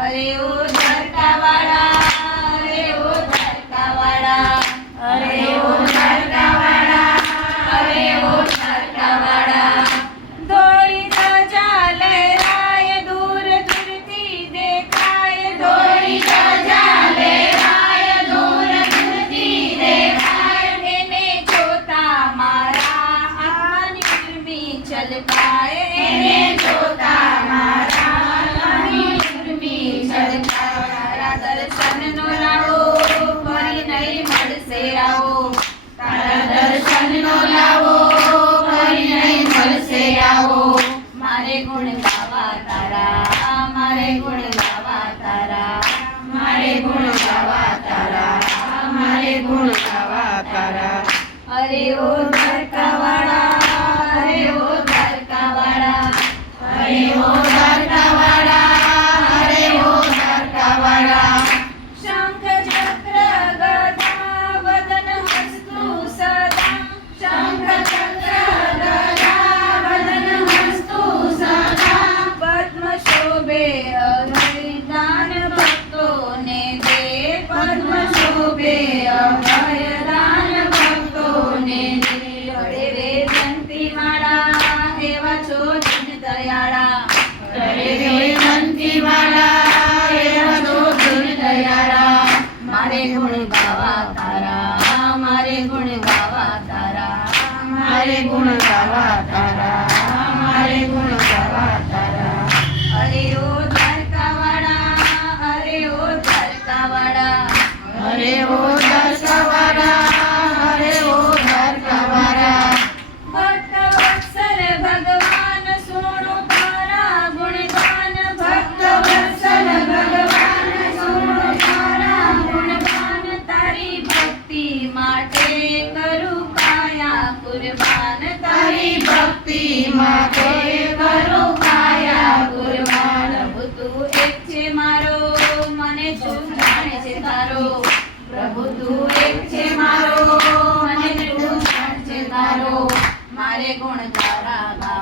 Hare ગુણ ગાવા તારા. અરે ઓ ધરકા Hare हरे गुण गावा तारा हरे गुण गावा तारा हरे ओ झरका वाडा हरे ओ झरका वाडा हरे ओ મારે ગુણ તારા.